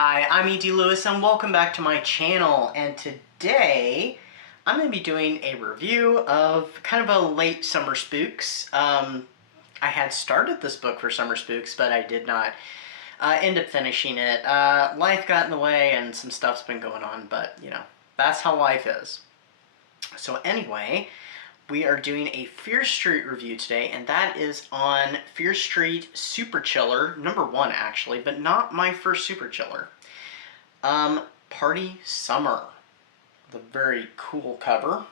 Hi, I'm E.D. Lewis and welcome back to my channel, and today I'm going to be doing a review of kind of a late Summer Spooks. I had started this book for Summer Spooks, but I did not end up finishing it. Life got in the way and some stuff's been going on, but you know, that's how life is. So anyway, we are doing a Fear Street review today, and that is on Fear Street Super Chiller, #1 actually, but not my first Super Chiller. Party Summer. The very cool cover.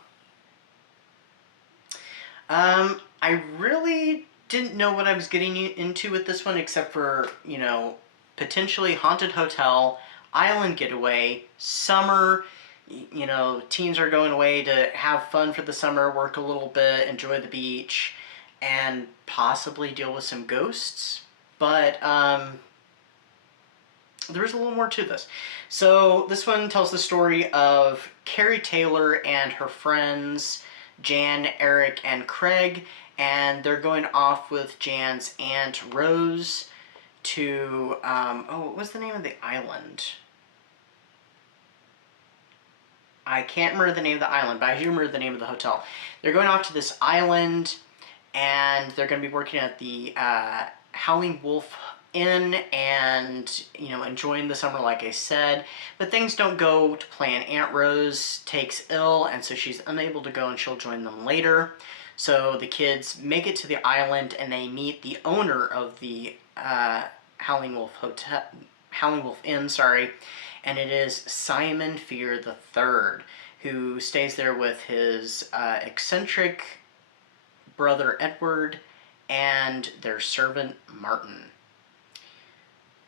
I really didn't know what I was getting into with this one, except for, you know, potentially haunted hotel, island getaway, summer. You know, teens are going away to have fun for the summer, work a little bit, enjoy the beach, and possibly deal with some ghosts. But there's a little more to this. So this one tells the story of Carrie Taylor and her friends Jan, Eric, and Craig, and they're going off with Jan's Aunt Rose to, what was the name of the island? I can't remember the name of the island, but I do remember the name of the hotel. They're going off to this island, and they're going to be working at the Howling Wolf Inn and, you know, enjoying the summer like I said. But things don't go to plan. Aunt Rose takes ill, and so she's unable to go, and she'll join them later. So the kids make it to the island, and they meet the owner of the Howling Wolf Inn, and it is Simon Fear III, who stays there with his eccentric brother Edward and their servant Martin.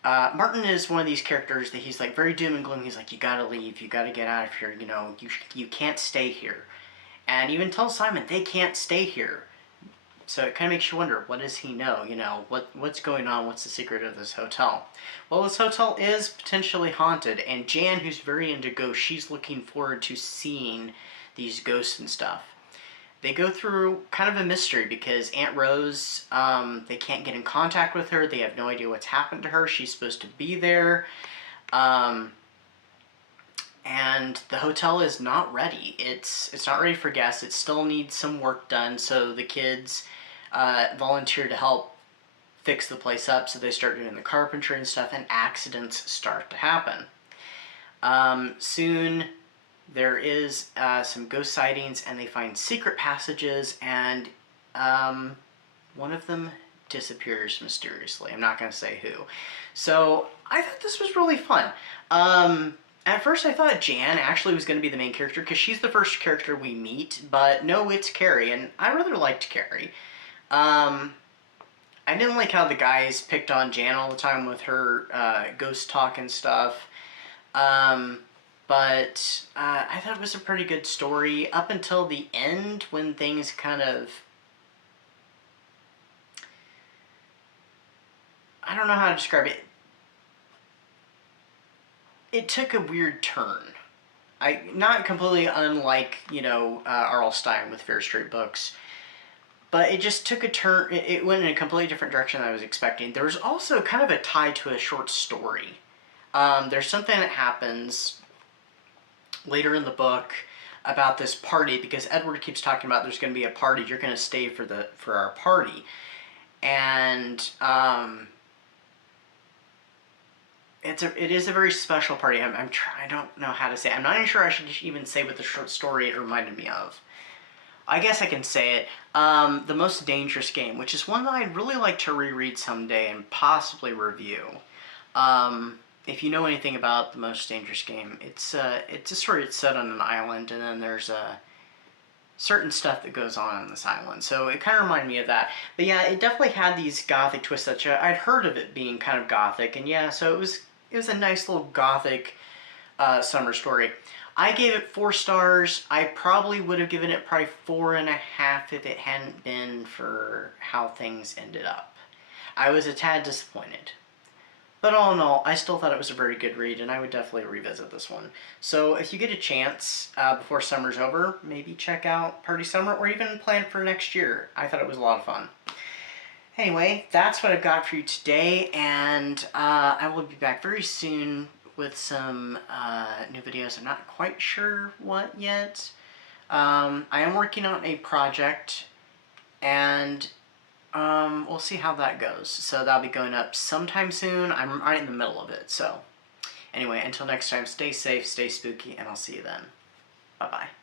Martin is one of these characters that he's like very doom and gloom. He's like, you gotta leave, you gotta get out of here, you know, you can't stay here. And even tells Simon they can't stay here. So it kind of makes you wonder, what does he know? You know, what's going on? What's the secret of this hotel? Well, this hotel is potentially haunted, and Jan, who's very into ghosts, she's looking forward to seeing these ghosts and stuff. They go through kind of a mystery because Aunt Rose, they can't get in contact with her. They have no idea what's happened to her. She's supposed to be there. And the hotel is not ready. It's not ready for guests. It still needs some work done, so the kids volunteer to help fix the place up. So they start doing the carpentry and stuff, and accidents start to happen. Soon there is some ghost sightings, and they find secret passages, and one of them disappears mysteriously. I'm not going to say who. So I thought this was really fun. At first I thought Jan actually was going to be the main character because she's the first character we meet, but no, it's Carrie, and I rather liked Carrie. I didn't like how the guys picked on Jan all the time with her ghost talk and stuff, but I thought it was a pretty good story up until the end when things kind of, I don't know how to describe it. It took a weird turn. Not completely unlike, you know, R.L. Stine with Fear Street books, but it just took a turn. It went in a completely different direction than I was expecting. There was also kind of a tie to a short story. There's something that happens later in the book about this party, because Edward keeps talking about there's going to be a party. You're going to stay for our party, and it is a very special party. I don't know how to say it. I'm not even sure I should even say what the short story it reminded me of. I guess I can say it. The Most Dangerous Game, which is one that I'd really like to reread someday and possibly review. If you know anything about The Most Dangerous Game, it's a story. It's set on an island, and then there's certain stuff that goes on this island. So it kind of reminded me of that. But yeah, it definitely had these gothic twists that I'd heard of it being kind of gothic, and yeah, so it was a nice little gothic summer story. I gave it 4 stars. I probably would have given it probably 4.5 if it hadn't been for how things ended up. I was a tad disappointed. But all in all, I still thought it was a very good read, and I would definitely revisit this one. So if you get a chance before summer's over, maybe check out Party Summer, or even plan for next year. I thought it was a lot of fun. Anyway, that's what I've got for you today, and I will be back very soon with some new videos. I'm not quite sure what yet. I am working on a project, and we'll see how that goes. So that'll be going up sometime soon. I'm right in the middle of it. So anyway, until next time, stay safe, stay spooky, and I'll see you then. Bye-bye.